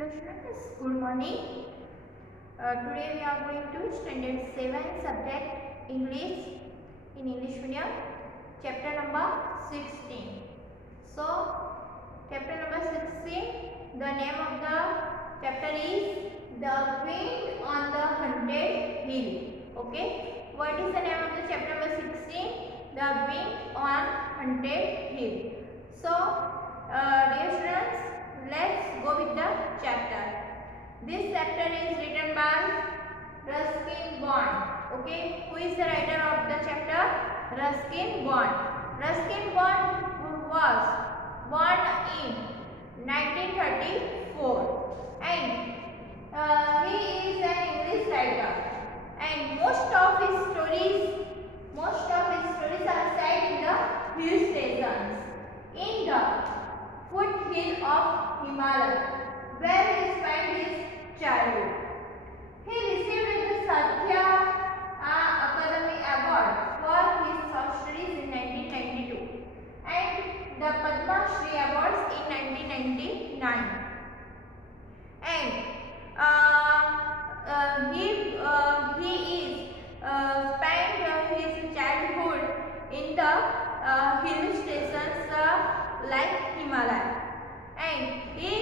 Hello students, good morning. Today we are going to standard 7 subject English in English medium, chapter number 16. So, chapter number 16, the name of the chapter is The Wind on the Haunted Hill. Okay, what is the name of the chapter number 16? The Wind on Haunted Hill. So, dear students, let's go with the chapter. This chapter is written by Ruskin Bond. Okay, who is the writer of the chapter? Ruskin Bond. Ruskin Bond was born in 1934 and he is an English writer. And most of his stories are set in the hill stations in the foothill of Himalaya, where he spent his childhood. He received the Satya Academy Award for his short stories in 1992 and the Padma Shri Awards in 1999. And he is spent his childhood in the hill stations like Himalaya, and he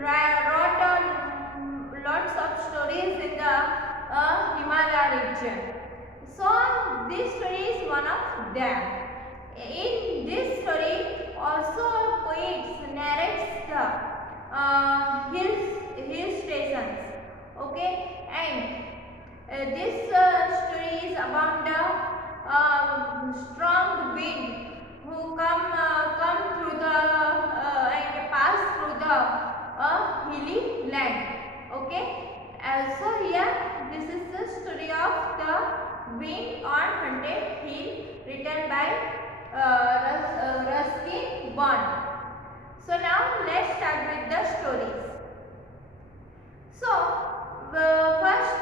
wrote lots of stories in the Himalaya region. So this story is one of them. In this story, also poets narrates the hill stations. Okay, and this story is about the strong wind who come through the and pass through the hilly land. Okay, so here this is the story of the Wind on Haunted Hill, written by Ruskin Bond. So now let's start with the stories. So first,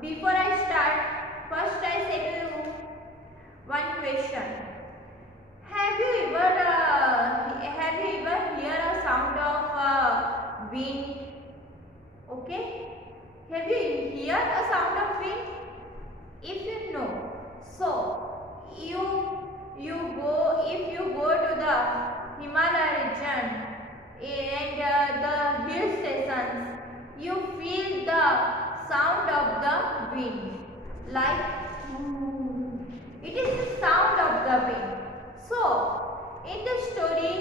before I start, first I say to you one question. Have you ever heard a sound of wind? Okay, have you heard a sound of wind? If you know, so if you go to the Himalaya region and the hill stations, you feel the sound of the wind, like it is the sound of the wind. So, in the story,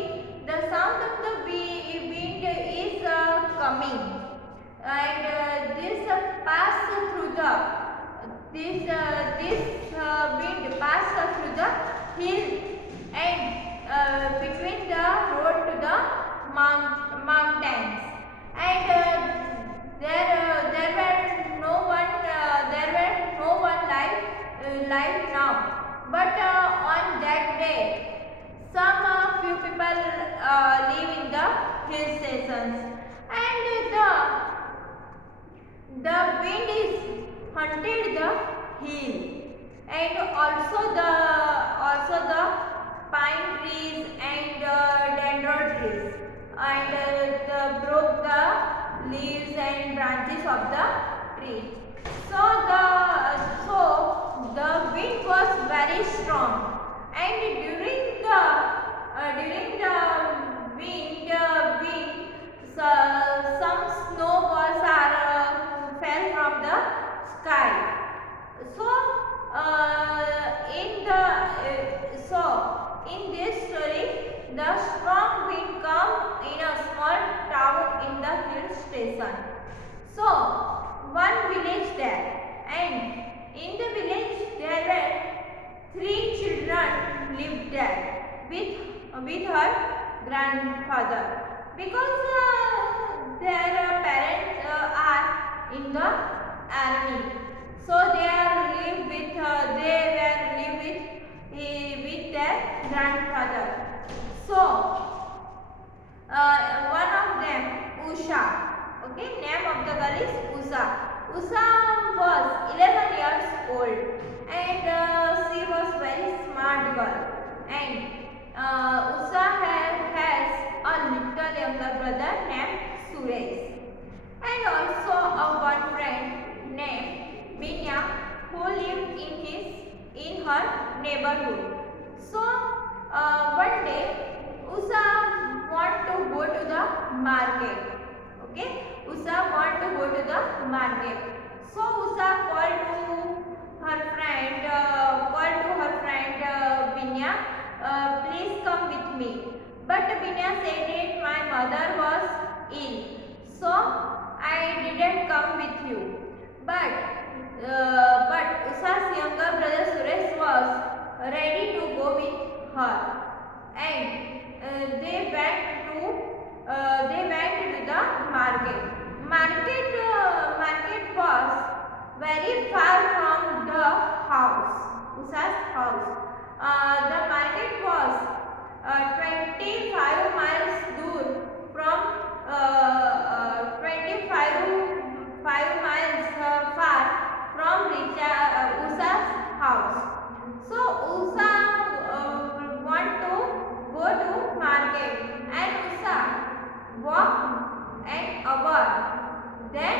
the sound of the wind is coming, and this pass through the wind pass through the hill and between the road to the mountains, and there were no one live now. But on that day, some few people live in the hill stations, and the wind is haunted the hill, and also the pine trees and dendron trees, and broke the leaves and branches of the tree. So the wind was very strong, and during the wind, some snowballs fell from the sky. So in this story, the strong wind come in a small town in the hill station. So one village there, and in the village there were 3 children lived there with her grandfather, because their parents are in the army. So they were live with their grandfather. So one of them, Usha. Okay, name of the girl is Usha. Usha was 11 years old, and she was very smart girl. And Usha has a little younger brother named But Binya said that my mother was ill, so I didn't come with you. But Usha's younger brother Suresh was ready to go with her, and they went to the market. Market was very far from the house, Usha's house. The market was 25 miles dur from 25 miles far from Usha's house. So Usha want to go to market, and Usha walk an hour. Then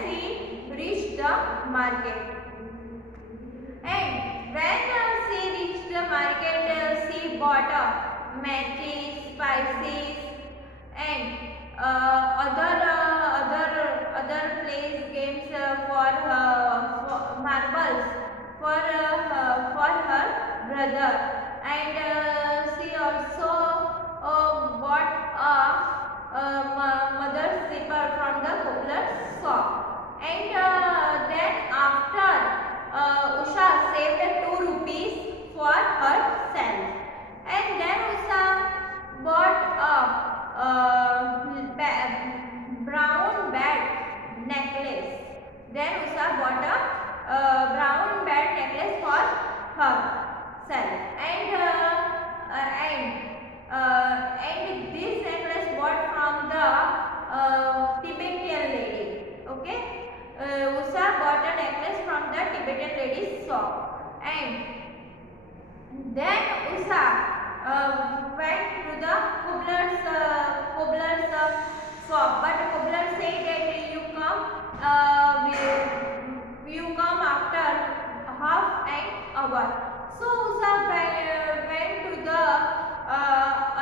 she reached the market. And when she reached the market, she bought matches, spices, and other place games for marbles for her brother. And she also bought a mother slipper from the cobbler's shop. And then after Usha saved 2 rupees for herself, and then Usha bought a brown bad necklace. Then Usha bought a brown bad necklace for herself, and this necklace bought from the Tibetan lady. Okay. Usha bought a necklace from the Tibetan lady's shop, and then Usha went to the cobbler's shop. But the cobbler said that you come after half an hour. So Usha went to the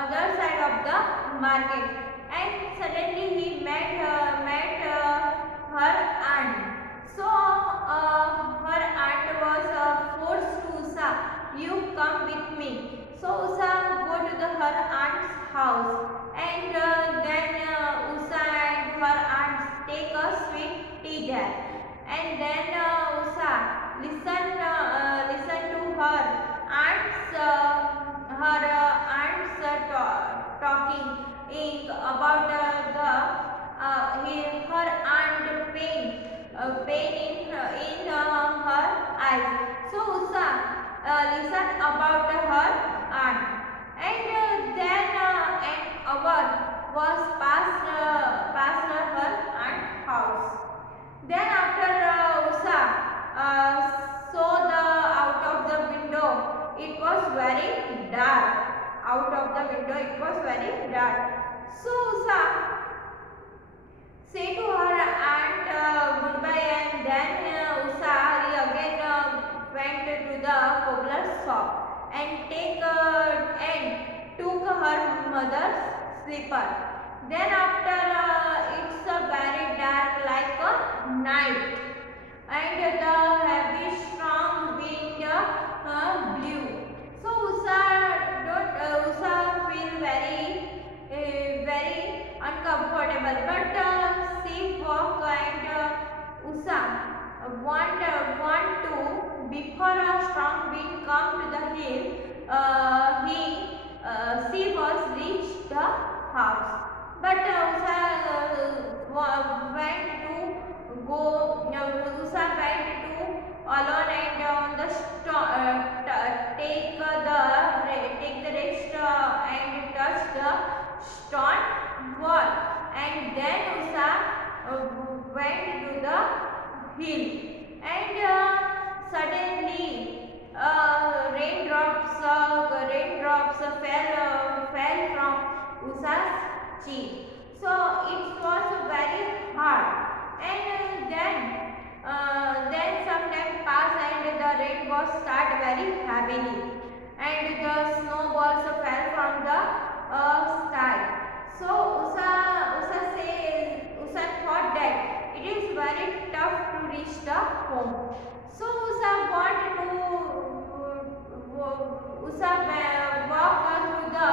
other side of the market, and suddenly he met her aunt. So her aunt was forced to Usha, you come with me. So Usha go to her aunt's house, and then Usha and her aunt take a sweet tea there, and then Usha listen to her aunt's talking about her aunt pain in her eyes. So Usha listen about her aunt, and then an hour was past her aunt's house. Then after Usha saw out of the window, it was very dark. Out of the window, it was very dark. So Usha say to her aunt goodbye, and then Usha again went to the cobbler's shop and took her mother's slipper. Then after it's very dark like a night, and the heavy strong wind blew. So Usha feel very uncomfortable, but she walk, and Usha want to, before a strong wind come to the hill, she was reached the house. But Usha went to alone, and on the take the rest and touch the stone wall, and then Usha went to the hill, and suddenly raindrops fell from Usha's cheek. So it was very hard, and then some time passed, and the rain was start very heavily, and the snowballs fell from the sky. So Usha thought that it is very tough to reach the home. So Usha walked through the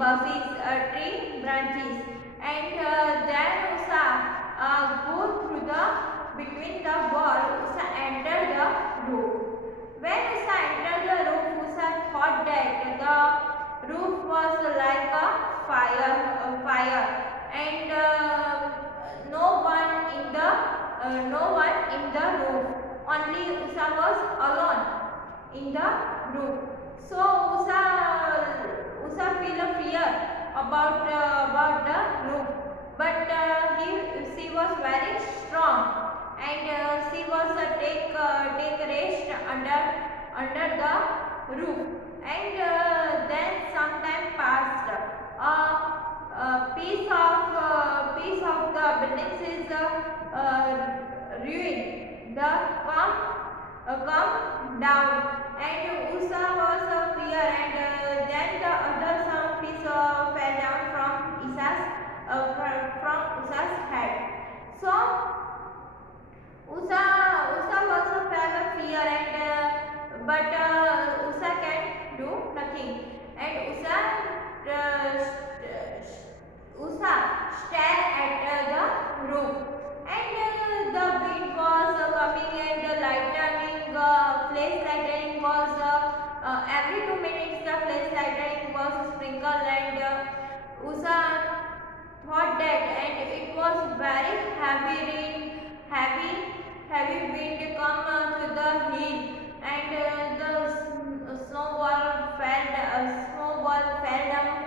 tree branches, and then Usa go through the between the wall. Usa entered the roof. When Usa entered the roof, Usa thought that the roof was like a fire, and no one in the roof. Only Usa was alone in the roof. So Usa feel a fear about the roof, but she was very strong, and she was take rest under the roof. And then some time passed. Piece of the buildings is ruined. The come down, and Usa was fear, and then the other some piece fell down from Usa's head. So Usa was fell of fear, and but Usa can do nothing, and Usa stared at the roof, and the wind was coming, and lightning, flash lightning was every 2 minutes the flash lightning was sprinkled, and Usa thought that, and it was very heavy rain, heavy wind come to the hill, and the snowball fell down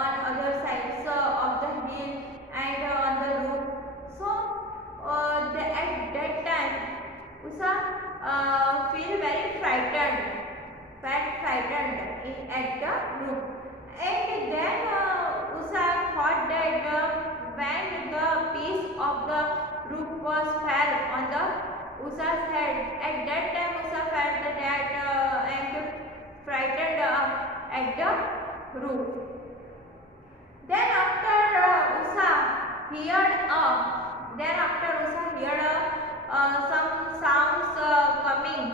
on other sides of the hill, and on the roof. So at that time Usa feel very frightened at the roof, and then Usa thought that when the piece of the roof was fell on the Usa's head, at that time Usa felt that and frightened at the roof. Then after Usa heard some sounds coming,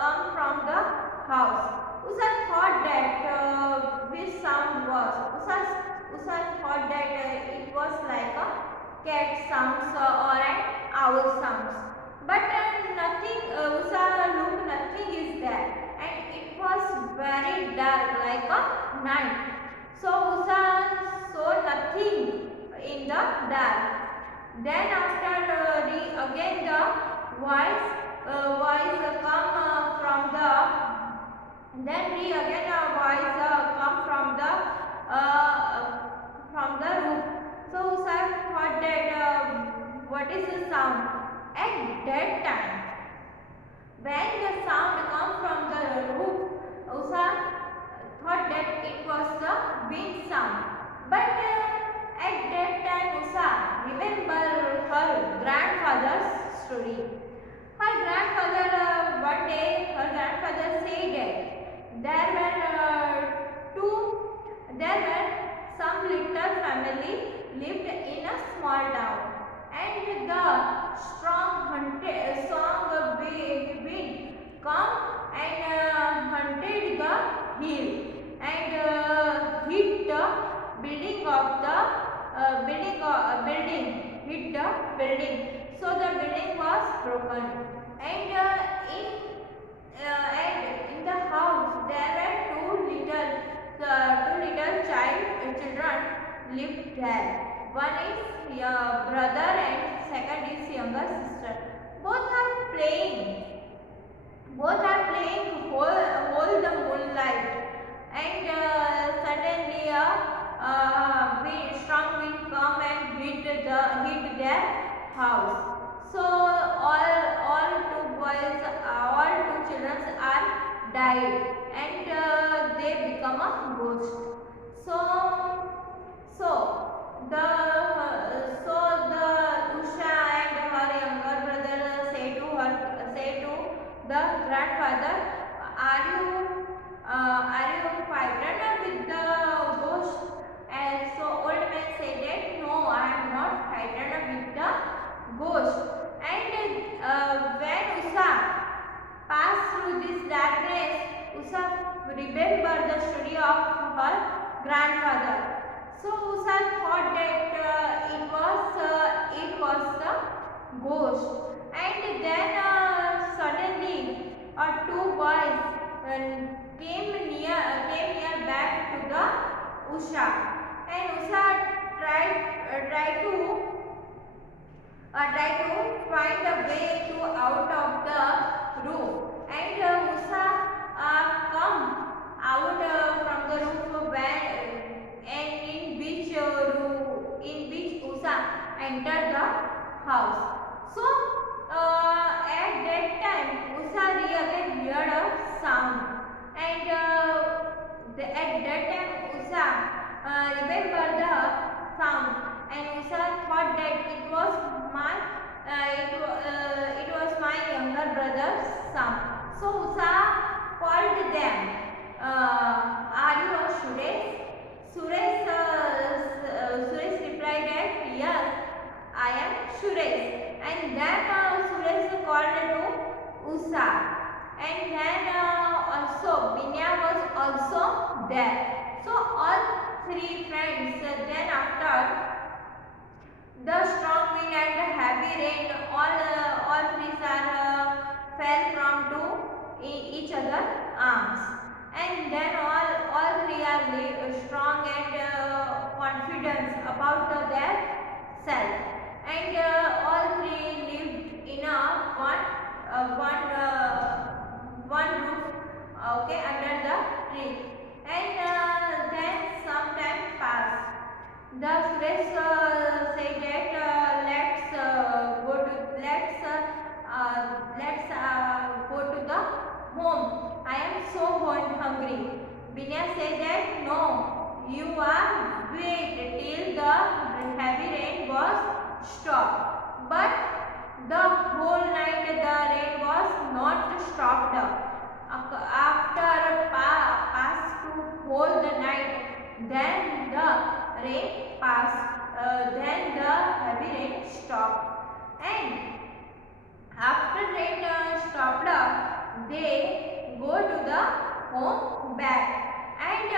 come from the house. Usa thought that which sound was. Usa thought that it was like a cat sounds or an owl sounds. But nothing. Usa looked, nothing is there, and it was very dark, like a night. So Usa saw nothing in the dark. Then after again the voice come from the. Then again a voice come from the roof. So Usa thought that what is the sound? At that time, when the sound come from the roof, Usa thought that it was the wind sound. But at that time Usa remembered her grandfather's story. Her grandfather, one day her grandfather said that there were some little family lived in a small town, and the strong wind come and hunted the hill, and hit the building of the building hit the building, so the building was broken, and in the house there were two little children lived there. One is brother and second is younger sister. Both are playing whole the moonlight, and suddenly strong wind come and hit their house. So all two children are died, and they become a ghost. So the Usha and her younger brother say to the grandfather, are you frightened with the ghost? And so old man said that no, I am not frightened with the ghost. And when Usha passed through this darkness, grandfather. So Usha thought that it was the ghost, and then suddenly two boys came near back to the Usha, and Usha tried to try to find a way to out of the roof, and Usha come out from the roof and in which Usha entered the house. So at that time Usha again heard a sound, and at that time Usha remember the sound, and Usha thought that it was my younger brother's sound. So Usha called them. Are you a Suresh? Suresh replied that yes, I am Suresh. And then Suresh called to Usha, and then also Binya was also there. So all three friends then after the strong wind and the heavy rain, all three fell from to each other's arms, and then all three are strong and confident about their self, and all three lived in a one roof, okay, under the tree, and then some time passed. The Suresh said that let's go to the home. I am so hungry. Binya said that no, you are wait till the heavy rain was stopped. But the whole night the rain was not stopped. After passed to whole the night, then the rain passed, then the heavy rain stopped, and after rain stopped, they go to the home back, and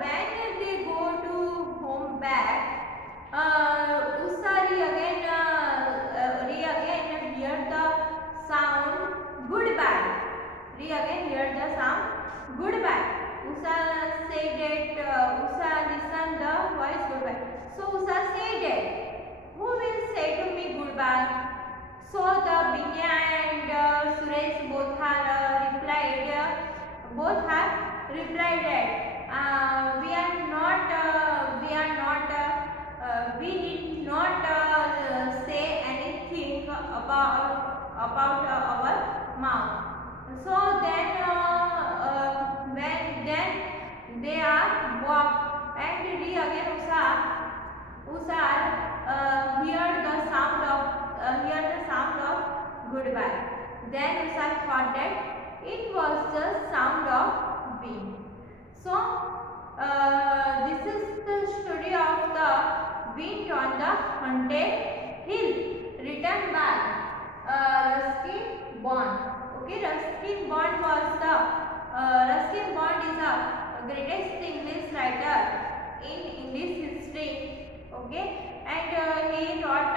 when they go to home back, Usha again hear the sound goodbye. Again hear the sound goodbye. Usha said that Usha listened the voice goodbye. So Usha said that who will say to me goodbye? So the Binya and Suresh both have replied that we did not say anything about our mouth. So then when then they are walk, and again Usha hear the sound of goodbye. Then Usha thought that it was the sound of wind. So this is the story of the wind on the haunted hill, written by Ruskin Bond. Okay, Ruskin Bond is the greatest English writer in English history. Okay, and he wrote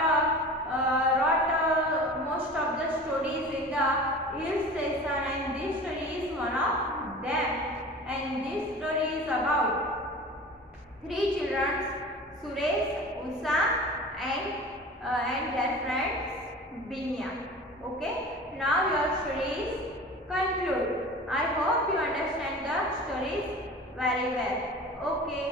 most of the stories in the hill station, and this story is one of them. And this story is about three children, Suresh, Usha, and their friends Binya. Okay, now your stories conclude. I hope you understand the stories very well. Okay.